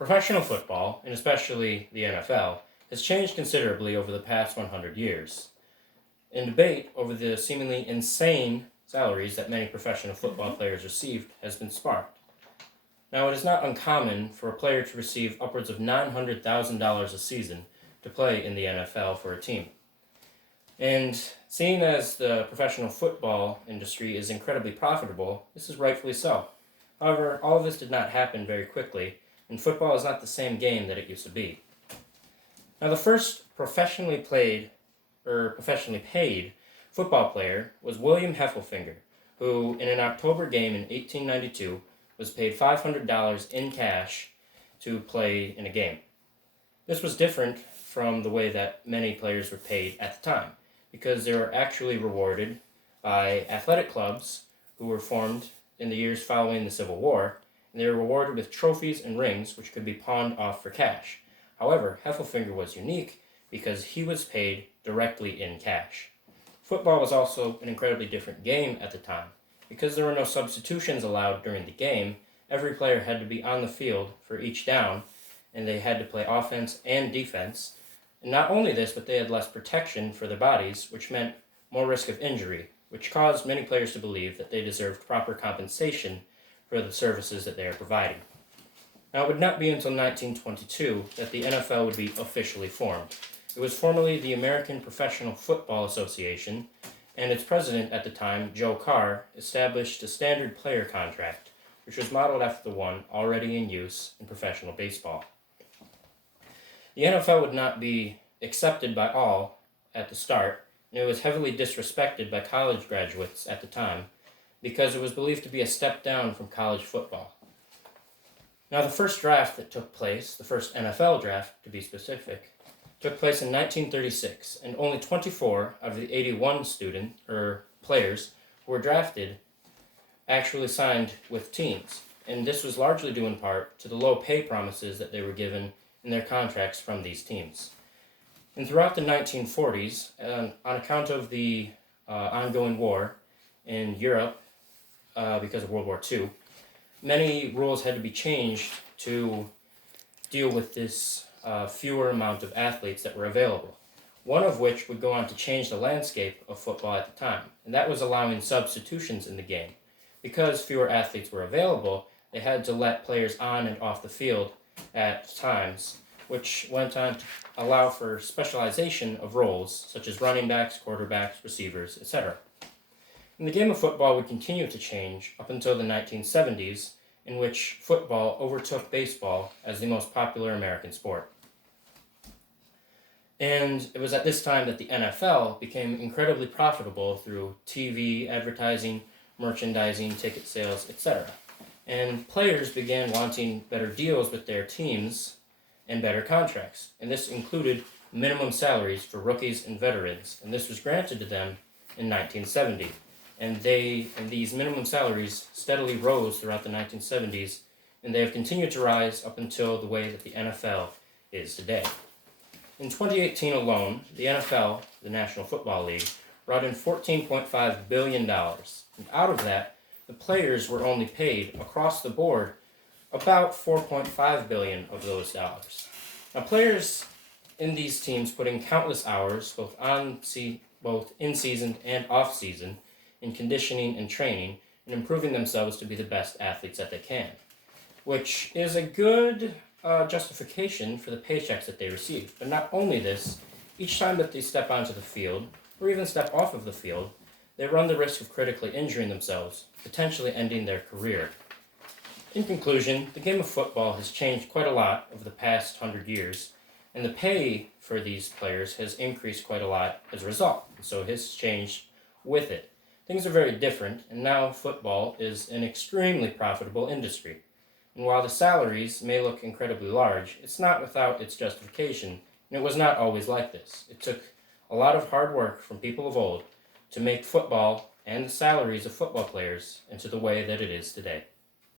Professional football, and especially the NFL, has changed considerably over the past 100 years. And debate over the seemingly insane salaries that many professional football Mhm. players received has been sparked. Now, it is not uncommon for a player to receive upwards of $900,000 a season to play in the NFL for a team. And seeing as the professional football industry is incredibly profitable, this is rightfully so. However, all of this did not happen very quickly, and football is not the same game that it used to be. Now, the first professionally paid football player was William Heffelfinger, who, in an October game in 1892, was paid $500 in cash to play in a game. This was different from the way that many players were paid at the time, because they were actually rewarded by athletic clubs who were formed in the years following the Civil War, and they were rewarded with trophies and rings which could be pawned off for cash. However, Heffelfinger was unique because he was paid directly in cash. Football was also an incredibly different game at the time. Because there were no substitutions allowed during the game, every player had to be on the field for each down, and they had to play offense and defense. And not only this, but they had less protection for their bodies, which meant more risk of injury, which caused many players to believe that they deserved proper compensation for the services that they are providing. Now, it would not be until 1922 that the NFL would be officially formed. It was formerly the American Professional Football Association, and its president at the time, Joe Carr, established a standard player contract, which was modeled after the one already in use in professional baseball. The NFL would not be accepted by all at the start, and it was heavily disrespected by college graduates at the time because it was believed to be a step down from college football. Now, the first draft that took place, the first NFL draft to be specific, took place in 1936, and only 24 out of the 81 players who were drafted actually signed with teams, and this was largely due in part to the low pay promises that they were given in their contracts from these teams. And throughout the 1940s, on account of the ongoing war in Europe because of World War II, many rules had to be changed to deal with this fewer amount of athletes that were available. One of which would go on to change the landscape of football at the time, and that was allowing substitutions in the game. Because fewer athletes were available, they had to let players on and off the field at times, which went on to allow for specialization of roles such as running backs, quarterbacks, receivers, etc. And the game of football would continue to change up until the 1970s, in which football overtook baseball as the most popular American sport. And it was at this time that the NFL became incredibly profitable through TV, advertising, merchandising, ticket sales, etc. And players began wanting better deals with their teams and better contracts. And this included minimum salaries for rookies and veterans. And this was granted to them in 1970. And these minimum salaries steadily rose throughout the 1970s, and they have continued to rise up until the way that the NFL is today. In 2018 alone, the NFL, the National Football League, brought in $14.5 billion. And out of that, the players were only paid across the board about $4.5 billion of those dollars. Now, players in these teams put in countless hours, both in season and off season, in conditioning and training, and improving themselves to be the best athletes that they can, which is a good justification for the paychecks that they receive. But not only this, each time that they step onto the field, or even step off of the field, they run the risk of critically injuring themselves, potentially ending their career. In conclusion, the game of football has changed quite a lot over the past 100 years, and the pay for these players has increased quite a lot as a result, and so it has changed with it. Things are very different, and now football is an extremely profitable industry. And while the salaries may look incredibly large, it's not without its justification, and it was not always like this. It took a lot of hard work from people of old to make football and the salaries of football players into the way that it is today.